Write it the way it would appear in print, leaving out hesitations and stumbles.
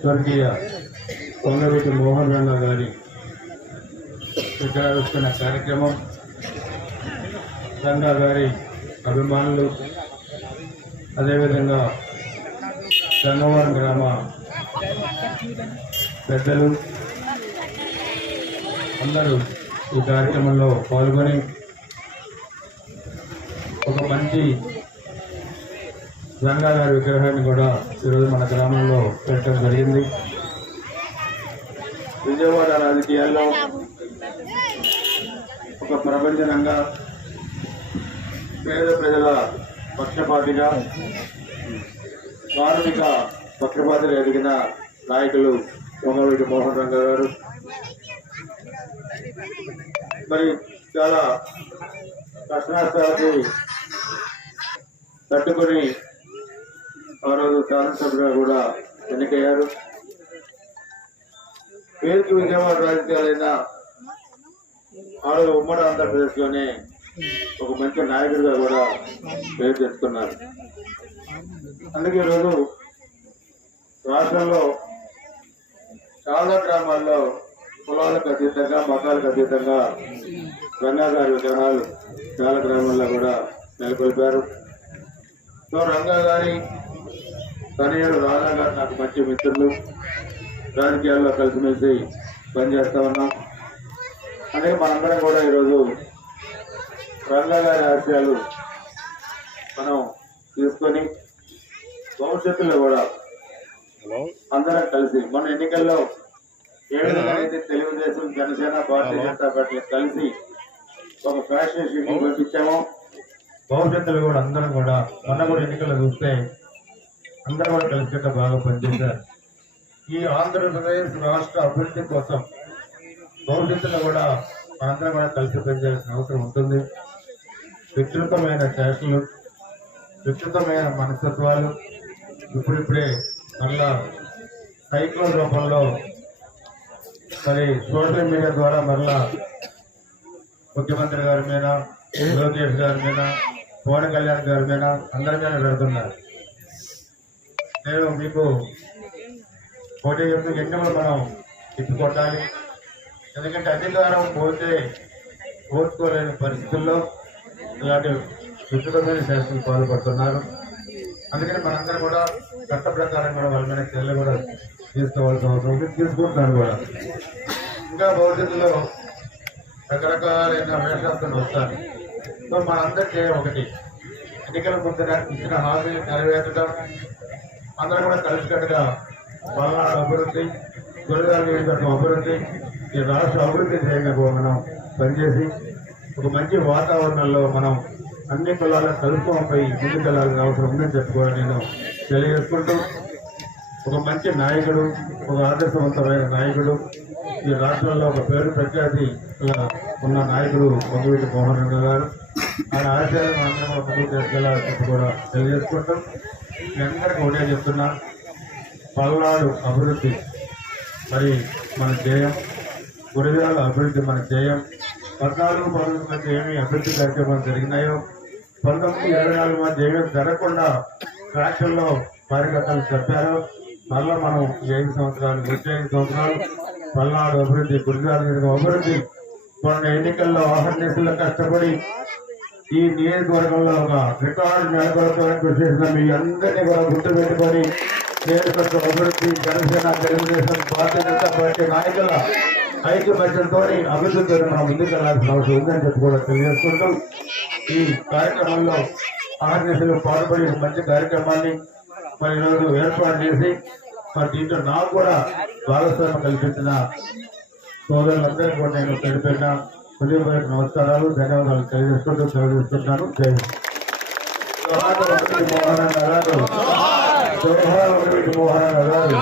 స్వర్గీయ కొంగవీటి మోహన్ రంగ గారి విగ్రహావిష్కరణ కార్యక్రమం రంగా గారి అభిమానులు, అదేవిధంగా గంగవరం గ్రామ పెద్దలు అందరూ ఈ కార్యక్రమంలో పాల్గొని ఒక మంచి రంగా గారి విగ్రహాన్ని కూడా ఈరోజు మన గ్రామంలో పెట్టడం జరిగింది. విజయవాడ రాజకీయాల్లో ఒక ప్రపంచనంగా పేద ప్రజల పక్షపాతిగా, కార్మిక పక్షపాతిగా ఎదిగిన నాయకులు కొంగవీటి మోహన్ రంగ గారు. మరి చాలా కష్టనష్టాలకి తట్టుకొని ఆ రోజు శాసనసభ్యుగా కూడా ఎన్నికయ్యారు. పేరుకి విజయవాడ రాజకీయాలైన ఆ రోజు ఉమ్మడి ఆంధ్రప్రదేశ్లోనే ఒక మంచి నాయకుడిగా కూడా పేరు తెచ్చుకున్నారు. అందుకే ఈరోజు రాష్ట్రంలో చాలా గ్రామాల్లో కులాలకు అతీతంగా, మతాలకు అతీతంగా రంగా గారి విగ్రహాలు చాలా గ్రామాల్లో కూడా నెలకొల్పారు. సో రంగా గారి తనయుడు రాజా గారు నాకు మంచి మిత్రులు, రాజకీయాల్లో కలిసిమెలిసి పనిచేస్తా ఉన్నాం. అందుకే మనందరం కూడా ఈరోజు రంగా గారి ఆశయాలు మనం తీసుకొని భవిష్యత్తులో కూడా అందరం కలిసి మన ఎన్నికల్లో ఏ విధంగా అయితే తెలుగుదేశం, జనసేన, భారతీయ జనతా పార్టీ కలిసి ఒక ఫ్యాషన్ షీటింగ్ పంపించామో, భవిష్యత్తులో కూడా అందరం కూడా మొన్న కూడా ఎన్నికల్లో చూస్తే అందరూ కూడా కలిసికట్ట బాగా పనిచేశారు. ఈ ఆంధ్రప్రదేశ్ రాష్ట్ర అభివృద్ధి కోసం భవిష్యత్తులో కూడా అందరం కూడా కలిసి పనిచేయాల్సిన అవసరం ఉంటుంది. విస్తృతమైన చేష్టలు, విస్తృతమైన మనస్తత్వాలు ఇప్పుడిప్పుడే మళ్ళా సైక్లోన్ రూపంలో మరి సోషల్ మీడియా ద్వారా మరలా ముఖ్యమంత్రి గారి మీద, లోకేష్ గారి మీద, పవన్ కళ్యాణ్ గారి మీద అందరి మీద పెడుతున్నారు. నేను మీకు పోటీ చెప్తూ ఎన్నికలు మనం తిప్పికొట్టాలి. ఎందుకంటే అధికారం పోతే ఓర్చుకోలేని పరిస్థితుల్లో ఇలాంటి విస్తృతమైన శాసనలు పాల్పడుతున్నారు. అందుకని మనందరం కూడా చట్ట ప్రకారం కూడా వాళ్ళ మీద చర్యలు కూడా తీసుకోవాల్సిన అవసరం ఉంది, తీసుకుంటున్నాను కూడా. ఇంకా భవిష్యత్తులో రకరకాలైన వేషాలను వస్తారు. సో మనందరికీ ఒకటి, ఎన్నికల ముందు ఇచ్చిన హామీలు నెరవేర్చడం, అందరూ కూడా కలిసికట్టుగా పల్నాడు అభివృద్ధి, గురజాల నియోజకవర్గం అభివృద్ధి, ఈ రాష్ట్ర అభివృద్ధి చేయగా మనం పనిచేసి ఒక మంచి వాతావరణంలో మనం అన్ని కులాల కలుపుకోపై ముందుకెళ్లాల్సిన అవసరం ఉందని చెప్పుకోవాలి నేను తెలియజేసుకుంటూ, ఒక మంచి నాయకుడు, ఒక ఆదర్శవంతమైన నాయకుడు, ఈ రాష్ట్రంలో ఒక పేరు ప్రఖ్యాతి ఉన్న నాయకుడు కొంగవీటి మోహన్ రంగ గారు. ఆయన ఆశయాలను అందరం ముందుకు తీసుకెళ్లాలని చెప్పి కూడా తెలియజేసుకుంటూ, మీ అందరికీ ఒకటే చెప్తున్నా, పల్నాడు అభివృద్ధి మరి మన ధ్యేయం, గురజాల అభివృద్ధి మన ధ్యేయం. 14 మధ్య ఏమి అభివృద్ధి కార్యక్రమాలు జరిగినాయో 1924 మధ్య ఏమీ జరగకుండా ఫ్యాక్షన్లో కార్యకర్తలు చెప్పారు. మళ్ళా మనం 5 సంవత్సరాలు, వచ్చే 5 సంవత్సరాలు పల్నాడు అభివృద్ధి, గురజాల అభివృద్ధి, కొన్ని ఎన్నికల్లో ఆహర్నిశల్లో కష్టపడి ఈ నియోజకవర్గంలో ఒక రికార్డు నెలకొల్పాలని కృషి చేసిన మీ అందరినీ కూడా గుర్తుపెట్టుకొని నియోజకవర్గ అభివృద్ధి, జనసేన, తెలుగుదేశం, భారతీయ జనతా పార్టీ నాయకుల ఐక్యమత్యంతో అభివృద్ధితో మనం ముందుకెళ్లాల్సిన అవసరం ఉందని చెప్పి కూడా తెలియజేసుకుంటూ, ఈ కార్యక్రమంలో ఆర్గనైజేషన్ పాల్పడి మంచి కార్యక్రమాన్ని మరి ఈరోజు ఏర్పాటు చేసి మరి దీంట్లో నాకు కూడా భాగస్వామ్యం కల్పించిన సోదరులందరికీ కూడా నేను తెలిపిన హృదయపూర్వక నమస్కారాలు, ధన్యవాదాలు తెలియజేసుకుంటూ తెలియజేస్తున్నాను. జై మోహన్ గారు, జవహర్ మోహన్ గారు.